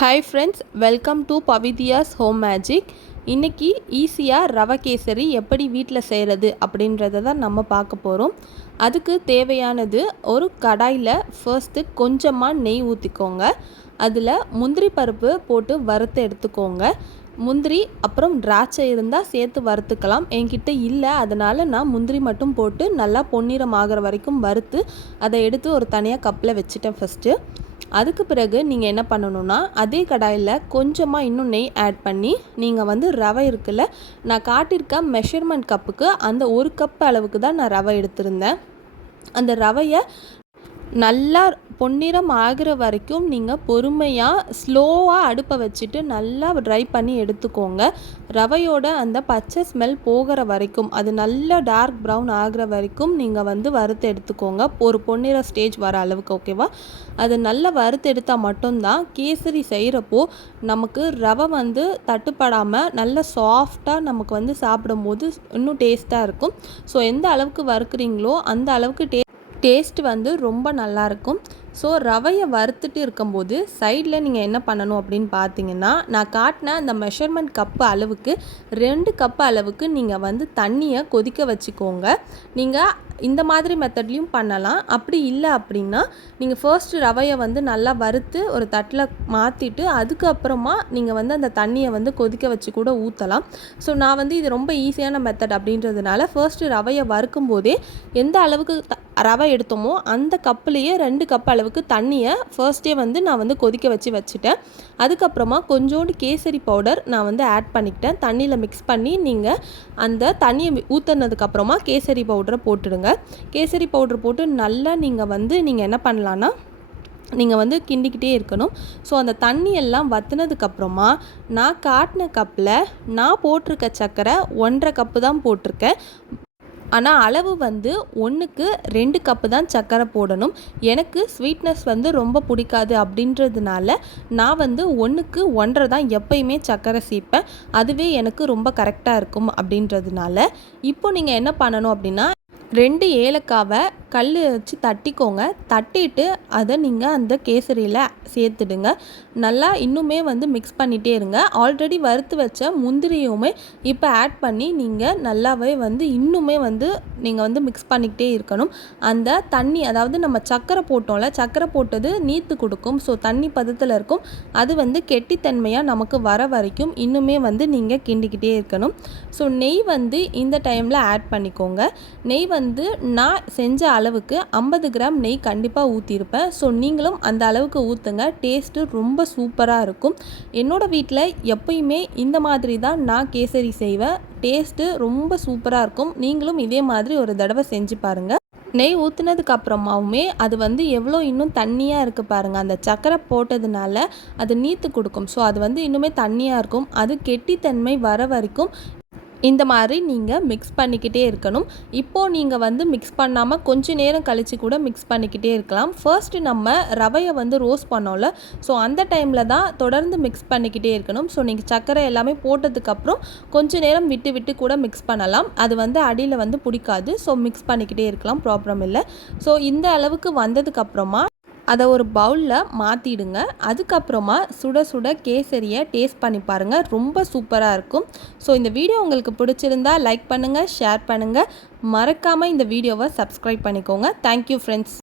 Hi friends, welcome to Pavithya's home magic. இன்றைக்கி ஈஸியாக ரவை கேசரி எப்படி வீட்டில் செய்கிறது அப்படின்றத தான் நம்ம பார்க்க போகிறோம். அதுக்கு தேவையானது ஒரு கடாயில் ஃபர்ஸ்ட்டு கொஞ்சமாக நெய் ஊற்றிக்கோங்க. அதில் முந்திரி பருப்பு போட்டு வறுத்து எடுத்துக்கோங்க. முந்திரி அப்புறம் திராட்சை இருந்தால் சேர்த்து வறுத்துக்கலாம். என்கிட்ட இல்லை, அதனால் நான் முந்திரி மட்டும் போட்டு நல்லா பொன்னிறம் ஆகிற வரைக்கும் வறுத்து அதை எடுத்து ஒரு தனியாக கப்பில் வச்சுட்டேன் ஃபஸ்ட்டு. அதுக்கு பிறகு நீங்கள் என்ன பண்ணணுன்னா, அதே கடாயில் கொஞ்சமாக இன்னும் நெய் ஆட் பண்ணி நீங்கள் ரவை இருக்குல்ல, நான் காட்டியிருக்க மெஷர்மெண்ட் கப்புக்கு அந்த ஒரு கப் அளவுக்கு தான் நான் ரவை எடுத்திருந்தேன். அந்த ரவையை நல்லா பொன்னிறம் ஆகிற வரைக்கும் நீங்கள் பொறுமையாக ஸ்லோவாக அடுப்பை வச்சுட்டு நல்லா ட்ரை பண்ணி எடுத்துக்கோங்க. ரவையோட அந்த பச்சை ஸ்மெல் போகிற வரைக்கும், அது நல்லா டார்க் ப்ரௌன் ஆகிற வரைக்கும் நீங்கள் வறுத்து எடுத்துக்கோங்க. ஒரு பொன்னிற ஸ்டேஜ் வர அளவுக்கு, ஓகேவா? அது நல்லா வறுத்து எடுத்தால் மட்டும்தான் கேசரி செய்கிறப்போ நமக்கு ரவை தட்டுப்படாமல் நல்ல சாஃப்டாக நமக்கு சாப்பிடும்போது இன்னும் டேஸ்ட்டாக இருக்கும். ஸோ எந்த அளவுக்கு வறுக்கிறீங்களோ அந்த அளவுக்கு டேஸ்ட் ரொம்ப நல்லாயிருக்கும். ஸோ ரவையை வறுத்துட்டு இருக்கும்போது சைடில் நீங்கள் என்ன பண்ணணும் அப்படின்னு பார்த்தீங்கன்னா, நான் காட்டின அந்த மெஷர்மெண்ட் கப்பு அளவுக்கு 2 கப்பு அளவுக்கு நீங்கள் தண்ணியை கொதிக்க வச்சுக்கோங்க. நீங்கள் இந்த மாதிரி மெத்தட்லேயும் பண்ணலாம். அப்படி இல்லை அப்படின்னா நீங்கள் ஃபர்ஸ்ட்டு ரவையை நல்லா வறுத்து ஒரு தட்டில் மாற்றிட்டு அதுக்கப்புறமா நீங்கள் அந்த தண்ணியை கொதிக்க வச்சு கூட ஊற்றலாம். ஸோ நான் இது ரொம்ப ஈஸியான மெத்தட் அப்படின்றதுனால ஃபர்ஸ்ட்டு ரவையை வறுக்கும் போதே எந்த அளவுக்கு ரவை எடுத்தோமோ அந்த கப்புலேயே 2 கப் அளவுக்கு தண்ணியை ஃபர்ஸ்டே நான் கொதிக்க வச்சுட்டேன். அதுக்கப்புறமா கொஞ்சோண்டு கேசரி பவுடர் நான் ஆட் பண்ணிக்கிட்டேன். தண்ணியில் மிக்ஸ் பண்ணி நீங்கள் அந்த தண்ணியை ஊற்றுனதுக்கப்புறமா கேசரி பவுடரை போட்டுடுங்க. கேசரி பவுடர் போட்டு நல்லா நீங்கள் என்ன பண்ணலான்னா, நீங்கள் கிண்டிக்கிட்டே இருக்கணும். ஸோ அந்த தண்ணி எல்லாம் வற்றினதுக்கப்புறமா நான் காட்டின கப்பில் நான் போட்டிருக்க சர்க்கரை 1.5 கப்பு தான் போட்டிருக்கேன். ஆனால் அளவு 1க்கு 2 கப்பு தான் சர்க்கரை போடணும். எனக்கு ஸ்வீட்னஸ் ரொம்ப பிடிக்காது அப்படின்றதுனால நான் 1க்கு 1.5 தான் எப்பயுமே சர்க்கரை சேர்ப்பேன். அதுவே எனக்கு ரொம்ப கரெக்டாக இருக்கும் அப்படின்றதுனால இப்போ நீங்கள் என்ன பண்ணணும் அப்படின்னா, 2 ஏலக்காவை கல் வச்சு தட்டிக்கோங்க. தட்டிட்டு அதை நீங்கள் அந்த கேசரியில் சேர்த்துடுங்க. நல்லா இன்னுமே மிக்ஸ் பண்ணிகிட்டே இருங்க. ஆல்ரெடி வறுத்து வச்ச முந்திரியுமே இப்போ ஆட் பண்ணி நீங்கள் நல்லாவே இன்னுமே நீங்கள் மிக்ஸ் பண்ணிக்கிட்டே இருக்கணும். அந்த தண்ணி, அதாவது நம்ம சர்க்கரை போட்டோம்ல, சர்க்கரை போட்டது நீத்து கொடுக்கும். ஸோ தண்ணி பதத்தில் இருக்கும். அது கெட்டித்தன்மையாக நமக்கு வர வரைக்கும் இன்னுமே நீங்கள் கிண்டிக்கிட்டே இருக்கணும். ஸோ நெய் இந்த டைமில் ஆட் பண்ணிக்கோங்க. நெய் நான் செஞ்ச அளவுக்கு 50 கிராம் நெய் கண்டிப்பாக ஊற்றிருப்பேன். ஸோ நீங்களும் அந்த அளவுக்கு ஊற்றுங்க. டேஸ்ட்டு ரொம்ப சூப்பராக இருக்கும். என்னோடய வீட்டில் எப்பயுமே இந்த மாதிரி தான் நான் கேசரி செய்வேன். டேஸ்ட்டு ரொம்ப சூப்பராக இருக்கும். நீங்களும் இதே மாதிரி ஒரு தடவை செஞ்சு பாருங்கள். நெய் ஊற்றுனதுக்கு அப்புறமாவுமே அது எவ்வளோ இன்னும் தண்ணியாக இருக்குது பாருங்கள். அந்த சர்க்கரை போட்டதுனால அது நீத்து கொடுக்கும். ஸோ அது இன்னுமே தண்ணியாக இருக்கும். அது கெட்டித்தன்மை வர வரைக்கும் இந்த மாதிரி நீங்கள் மிக்ஸ் பண்ணிக்கிட்டே இருக்கணும். இப்போது நீங்கள் மிக்ஸ் பண்ணாமல் கொஞ்சம் நேரம் கழித்து கூட மிக்ஸ் பண்ணிக்கிட்டே இருக்கலாம். ஃபர்ஸ்ட்டு நம்ம ரவையை ரோஸ்ட் பண்ணோம்ல, ஸோ அந்த டைமில் தான் தொடர்ந்து மிக்ஸ் பண்ணிக்கிட்டே இருக்கணும். ஸோ நீங்கள் சர்க்கரை எல்லாமே போட்டதுக்கப்புறம் கொஞ்சம் நேரம் விட்டு விட்டு கூட மிக்ஸ் பண்ணலாம். அது அடியில் பிடிக்காது. ஸோ மிக்ஸ் பண்ணிக்கிட்டே இருக்கலாம், ப்ராப்ளம் இல்லை. ஸோ இந்த அளவுக்கு வந்ததுக்கப்புறமா அதை ஒரு பவுலில் மாற்றிடுங்க. அதுக்கப்புறமா சுட சுட கேசரியை டேஸ்ட் பண்ணி பாருங்கள். ரொம்ப சூப்பராக இருக்கும். ஸோ இந்த வீடியோ உங்களுக்கு பிடிச்சிருந்தா லைக் பண்ணுங்கள், ஷேர் பண்ணுங்கள். மறக்காமல் இந்த வீடியோவை சப்ஸ்கிரைப் பண்ணிக்கோங்க. Thank you friends.